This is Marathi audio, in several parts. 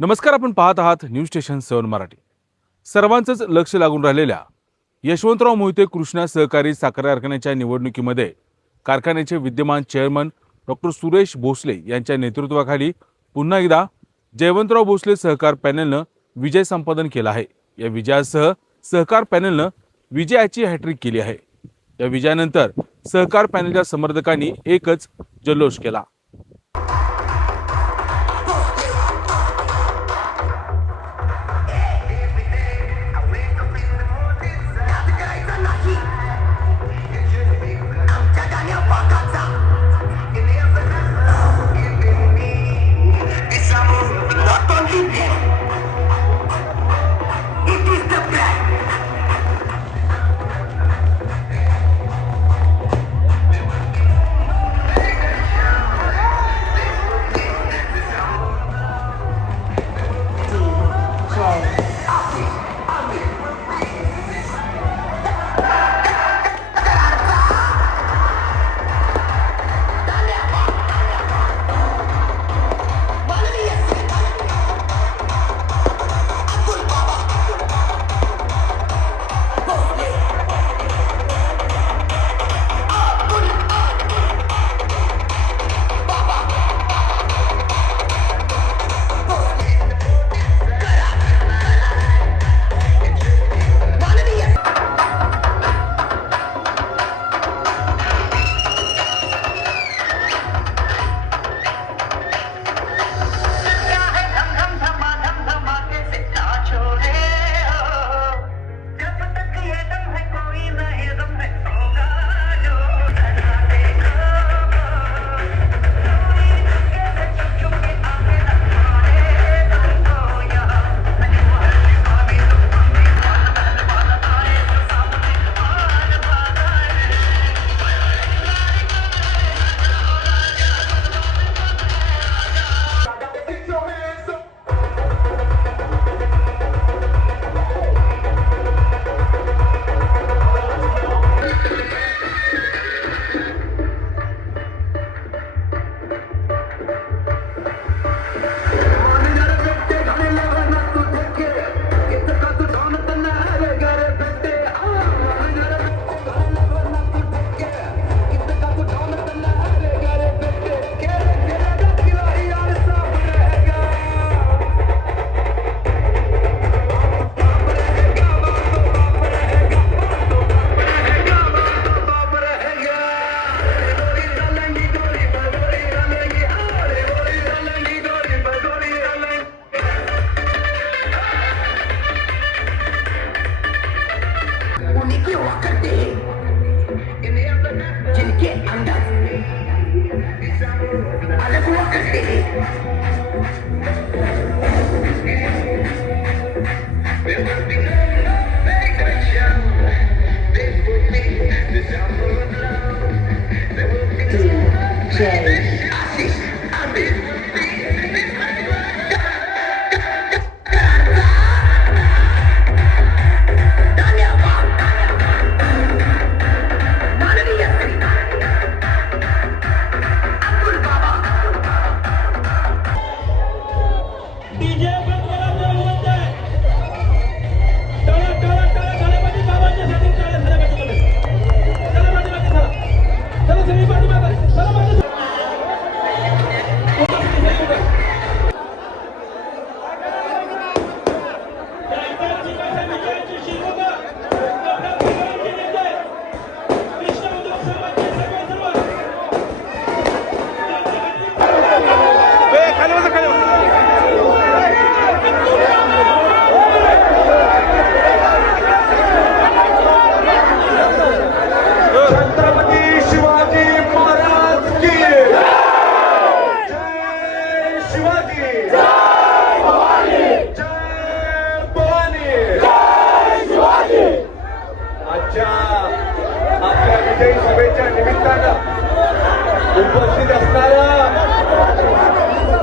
नमस्कार, आपण पाहत आहात न्यूज स्टेशन 7 मराठी। सर्वांचंच लक्ष लागून राहिलेल्या यशवंतराव मोहिते कृष्णा सहकारी साखर कारखान्याच्या निवडणुकीमध्ये कारखान्याचे विद्यमान चेअरमन डॉक्टर सुरेश भोसले यांच्या नेतृत्वाखाली पुन्हा एकदा जयवंतराव भोसले सहकार पॅनलनं विजय संपादन केला आहे। या विजयासह सहकार पॅनलनं विजयाची हॅट्रिक केली आहे। या विजयानंतर सहकार पॅनलच्या समर्थकांनी एकच जल्लोष केला। जिनके अंदर अलग हुआ करते हैं। उपस्थित असणारा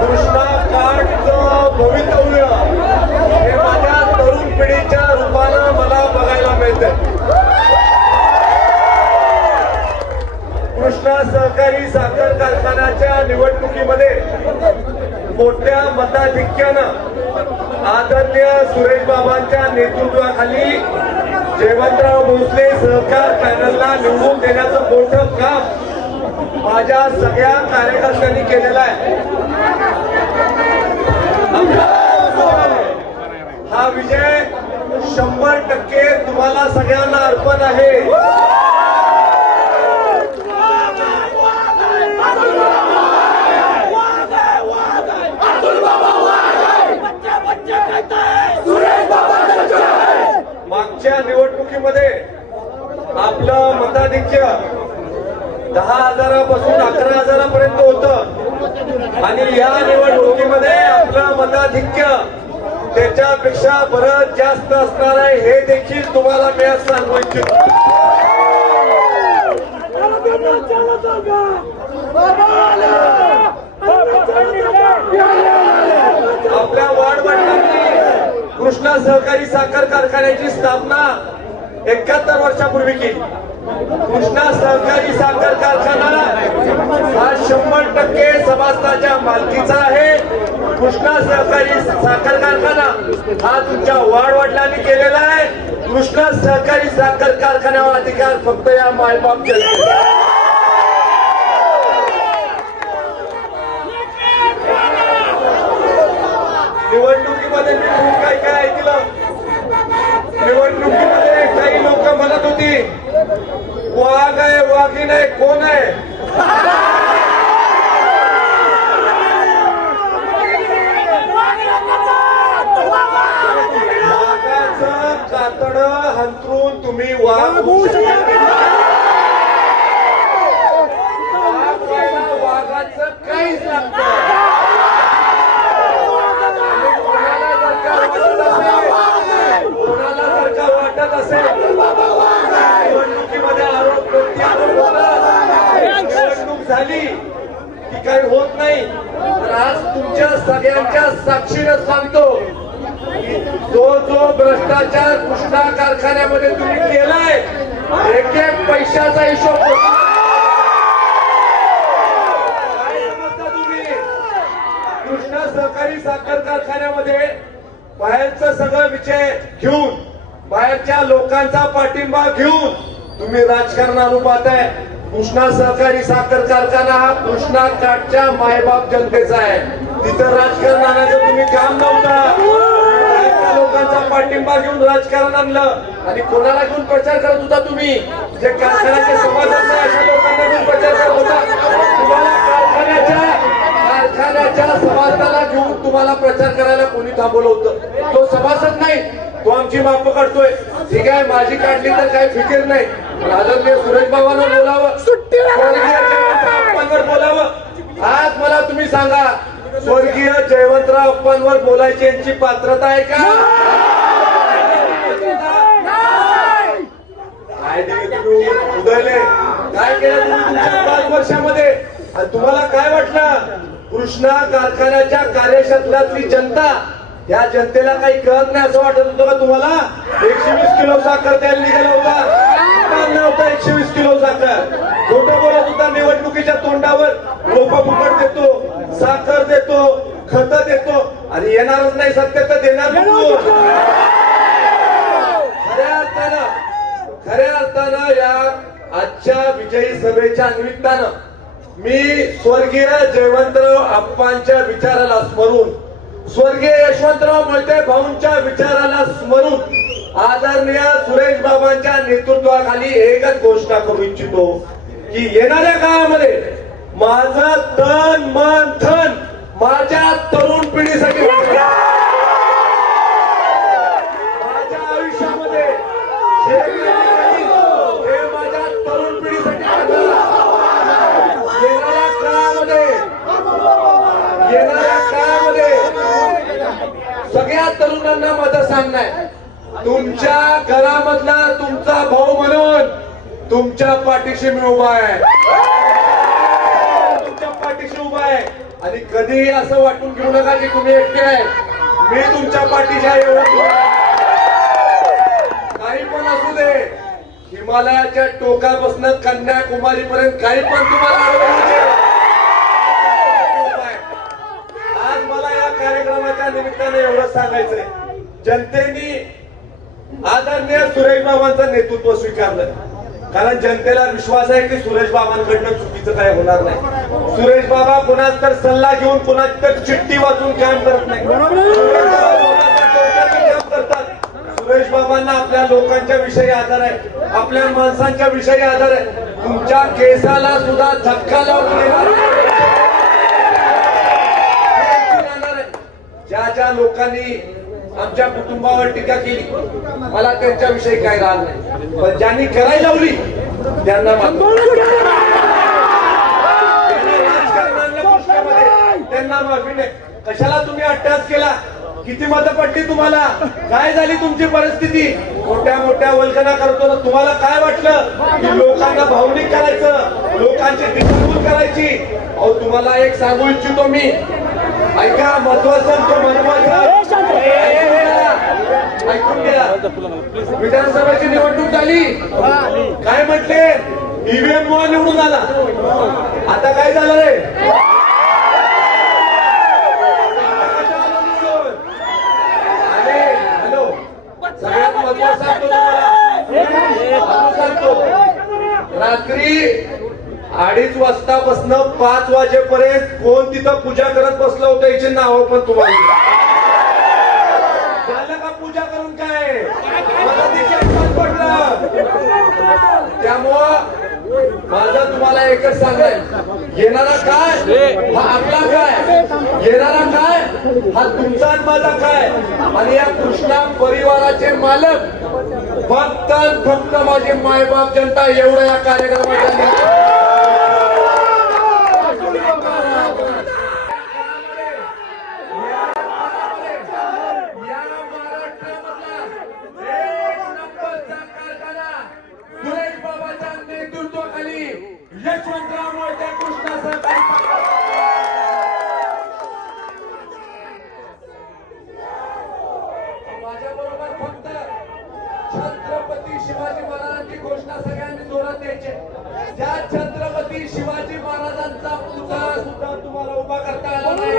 कृष्णा कार्डचं भवितव्य हे माझ्या तरुण पिढीच्या रूपानं मला बघायला मिळतंय। कृष्णा कृष्णा सहकारी साखर कारखान्याच्या निवडणुकीमध्ये मोठ्या मताधिक्यानं आदरणीय सुरेश बाबांच्या नेतृत्वाखाली जयवंतराव भोसले सहकार पॅनलला निवडून देण्याचं मोठं काम माझ्या सगळ्या कार्यकर्त्यांनी केलेलं आहे. हा विजय 100% तुम्हाला सगळ्यांना अर्पण आहे. मागच्या निवडणुकीमध्ये आपलं मताधिक्य 10,000पासून 11,000पर्यंत होतं आणि या निवडणुकीमध्ये आपलं मताधिक्य त्याच्यापेक्षा बरंच जास्त असणार आहे हे देखील तुम्हाला मी आज सांगू इच्छितो. आपल्या वार्ड वडिलांनी कृष्णा सहकारी साखर कारखान्याची स्थापना 71 वर्षापूर्वी केली. कृष्णा सहकारी साखर कारखाना हा 100% सभासदाच्या मालकीचा आहे. कृष्णा सहकारी साखर कारखाना हा तुमच्या वार्ड वडिलांनी केलेला आहे. कृष्णा सहकारी साखर कारखान्यावर अधिकार फक्त या मायबाप जनतेचा. निवडणुकीमध्ये मी खूप काय ऐकलं. निवडणुकीमध्ये काही लोक म्हणत होती वाघ आहे वाघीण आहे कोण आहे. वाघाचं कातडं हंतरून तुम्ही वाघ होऊ शकता. वाघाचं काहीच लागतं. कोणाला जर का वाटत असेल निवडणुकीमध्ये आरोप प्रत्यारोप होतात, निवडणूक झाली की काही होत नाही, तर आज तुमच्या सगळ्यांच्या साक्षीनं सांगतो की जो भ्रष्टाचार कृष्णा कारखान्यामध्ये तुम्ही केलाय एक एक पैशाचा हिशोब होता. काय समजता तुम्ही? कृष्णा सहकारी साखर कारखान्यामध्ये बाहेरचं सगळं विषय घेऊन बाहेरच्या लोकांचा पाठिंबा घेऊन तुम्ही राजकारण आणून पाहताय. कृष्णा सहकारी साखर कारखाना हा कृष्णा काठच्या मायबाप जनतेचा आहे. तिथं राजकारण आणायचं तुम्ही काम नव्हतं. बाहेरच्या लोकांचा पाठिंबा घेऊन राजकारण आणलं आणि कोणाला घेऊन प्रचार करत होता तुम्ही? जे कारखान्याचे सभासद नाही अशा लोकांना घेऊन प्रचार करत होता. तुम्हाला कारखान्याच्या सभासदाला घेऊन तुम्हाला प्रचार करायला कोणी थांबवलं होतं? तो सभासद नाही, तो आमची माप काढतोय. ठीक आहे, माझी काढली तर काही फिकीर नाही. आदरणीय सुरेश बाबांना बोलावं, अप्पांवर बोलावं. आज मला तुम्ही सांगा, स्वर्गीय जयवंतराव अप्पांवर बोलायची यांची पात्रता आहे का? काय दिले तुम्ही उदयले? काय केलं तुम्ही तुमच्या 5 वर्षामध्ये? आणि तुम्हाला काय वाटलं? कृष्णा कारखान्याच्या कार्यक्षेत्रातली जनता, या जनतेला काही कळत नाही असं वाटत होतं का तुम्हाला? 120 किलो साखर द्यायला निघाला होता. 120 किलो साखर खोटं बोलत होता. निवडणुकीच्या तोंडावर रोप फुकट देतो, साखर देतो, खत देतो आणि येणारच नाही सत्य तर देणार खऱ्या अर्थानं या आजच्या विजयी सभेच्या निमित्तानं मी स्वर्गीय जयवंतराव अप्पांच्या विचाराला स्मरून, स्वर्गीय यशवंतराव मोहिते भाऊंच्या विचाराला स्मरून आदरणीय सुरेश बाबांच्या नेतृत्वाखाली एकच घोषणा करू इच्छितो की येणाऱ्या काळामध्ये माझं तन मन धन माझ्या तरुण पिढीसाठी, माझ्या आयुष्यामध्ये जे हे माझ्या तरुण पिढीसाठी येणाऱ्या काळामध्ये सगळ्या तरुणांना माझं सांगणं आहे, तुमच्या घरामधला तुमचा भाऊ म्हणून तुमच्या पाठीशी मी उभा आहे. तुमच्या पाठीशी उभा आहे आणि कधीही असं वाटून घेऊ नका की तुम्ही एकटे आहे. मी तुमच्या पाठीशी आहे. एवढं काही पण असू दे, हिमालयाच्या टोकापासून कन्याकुमारी पर्यंत काही पण तुम्हाला अडवू दे. आज मला या कार्यक्रमाच्या निमित्ताने एवढं सांगायचंय, जनतेने आदरणीय सुरेश बाबांचं नेतृत्व स्वीकारलं. कारण जनतेला विश्वास आहे की सुरेश बाबांकडनं चुकीचं काय होणार नाही. सुरेश बाबा कुणाच तर सल्ला घेऊन कुणाच तर चिठ्ठी वाचून काम करत नाही. सुरेश बाबा स्वतःच्या डोक्याने काम करतात. सुरेश बाबांना आपल्या लोकांच्या विषयी आधार आहे, आपल्या माणसांच्या विषयी आधार आहे. तुमच्या केसाला सुद्धा धक्का लावून देणार. ज्या लोकांनी आमच्या कुटुंबावर टीका केली, मला त्यांच्याविषयी काय राग नाही, पण ज्यांनी करायला लावली त्यांना त्यांना माफी नाही. कशाला तुम्ही अट्टास केला? किती मतं पडली तुम्हाला? काय झाली तुमची परिस्थिती? मोठ्या मोठ्या वल्गना करतो ना. तुम्हाला काय वाटलं की लोकांना भावनिक करायचं, लोकांची दिशाभूल करायची? अहो, तुम्हाला एक सांगू इच्छितो मी, ऐका, महत्वाचं ऐकून घ्या. विधानसभेची निवडणूक झाली, काय म्हटले? ईव्हीएम मुळे निवडून आला. आता काय झालं रे? हॅलो, सगळ्यात महत्वाचं सांगतो तुम्हाला, सांगतो, रात्री 2:30 वाजतापासून 5 वाजेपर्यंत कोण तिथं पूजा करत बसलं होतं याची नाव पण तुम्हाला झालं का? पूजा करून काय मला देखील पडलं. त्यामुळं माझं तुम्हाला एकच सांगायचं, येणारा काय हा आपला काय, येणारा काय हा तुमचा आणि माझा काय. आणि या कृष्णा परिवाराचे मालक फक्त माझे मायबाप जनता एवढं या कार्यक्रमाच्या सुरेश बाबाच्या नेतृत्वाखाली यशवंतराव मोहिते कृष्णा सहकारी माझ्या बरोबर फक्त छत्रपती शिवाजी महाराजांची घोषणा सगळ्यांनी जोरात द्यायची. त्या छत्रपती शिवाजी महाराजांचा पुतळा सुद्धा तुम्हाला उभा करता आला नाही.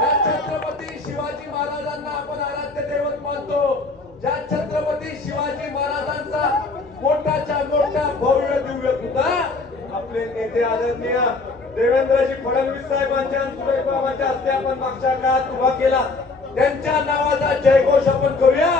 त्या छत्रपती शिवाजी महाराजांना आपण आराध्य दैवत मानतो. ज्या छत्रपती शिवाजी महाराजांचा मोठाच्या मोठा भव्य दिव्य पुतळा आपले नेते आदरणीय देवेंद्रजी फडणवीस साहेबांच्या सुरेश बाबांच्या हस्ते आपण मागच्या काळात उभा केला. त्यांच्या नावाचा जयघोष आपण करूया.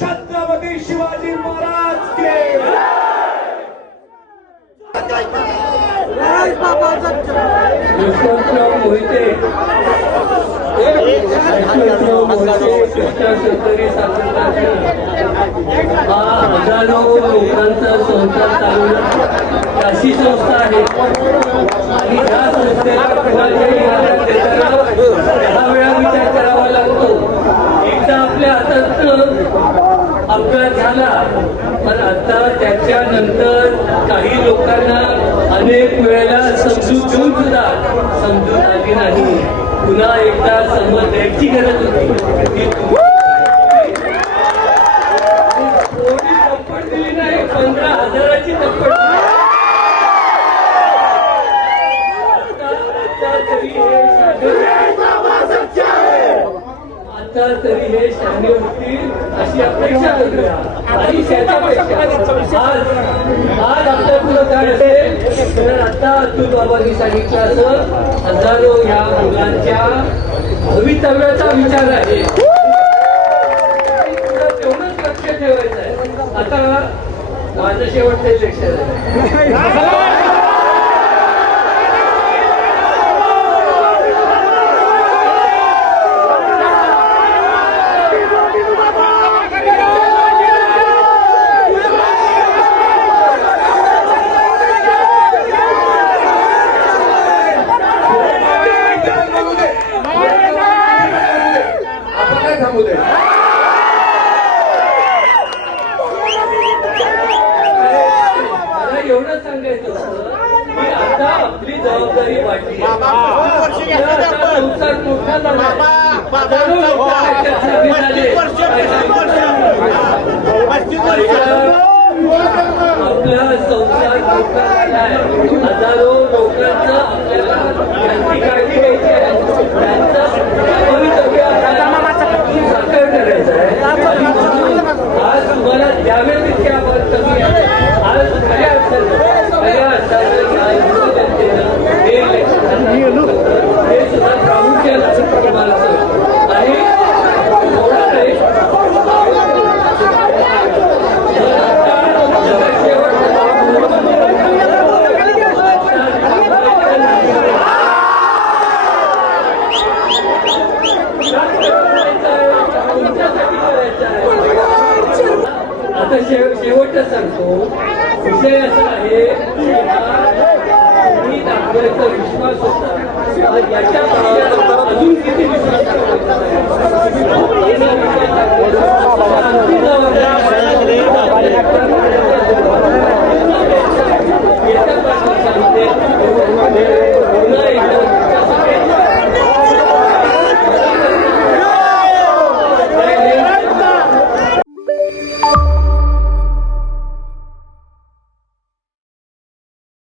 छत्रपती शिवाजी महाराज के यशवंतराव मोहिते कृष्णा सहकारी साखर कारखाना हा हजारो लोकांचा संसार चालवणारी अशी संस्था आहे. आणि या संस्थेला कोणाच्याही हातात देताना 10 वेळा विचार करावा लागतो. एकदा आपल्या हातात अपघात झाला, पण आता त्याच्यानंतर काही लोकांना अनेक वेळेला समजूत देऊन सुद्धा समजूत आली नाही. पुन्हा एकदा समज द्यायची गरज होती. थोडी तप्पट दिली नाही, 15,000ची तप्पट आता तरी हे शाने होतील अशी अपेक्षा करूया. आणि त्याच्यापेक्षा आज आपल्या पुढे काय असेल तर आता अतुल बाबांनी सांगितलं असं हजारो ह्या मुलांच्या भवितव्याचा विचार आहे. तेवढंच लक्ष ठेवायचं आहे. आता माझं शेवटचं इलेक्शन आहे. एवढं सांगायचं होतं की आता आपली जबाबदारी वाटली. संसार मोठा झाला. आपला संसार मोठा झालाय. हजारो लोकांचं आपल्याला त्यांची काळजी घ्यायची आहे. त्यांचं भवितव्य आपल्याला साकार करायचं आहे. आणि म्हणून आज तुम्हाला द्यावे तितके आपण कमी आहे. आज खऱ्या अर्थानं जनतेनं हे इलेक्शन हे सुद्धा प्रामुख्याने तुम्हाला सांगतो. आणि एवढं नाही, आता शेवटचं सांगतो. विषय असा आहे की तुम्ही दाखवायचा विश्वास होता. याच्या अजून किती विश्वास ठेवायचा?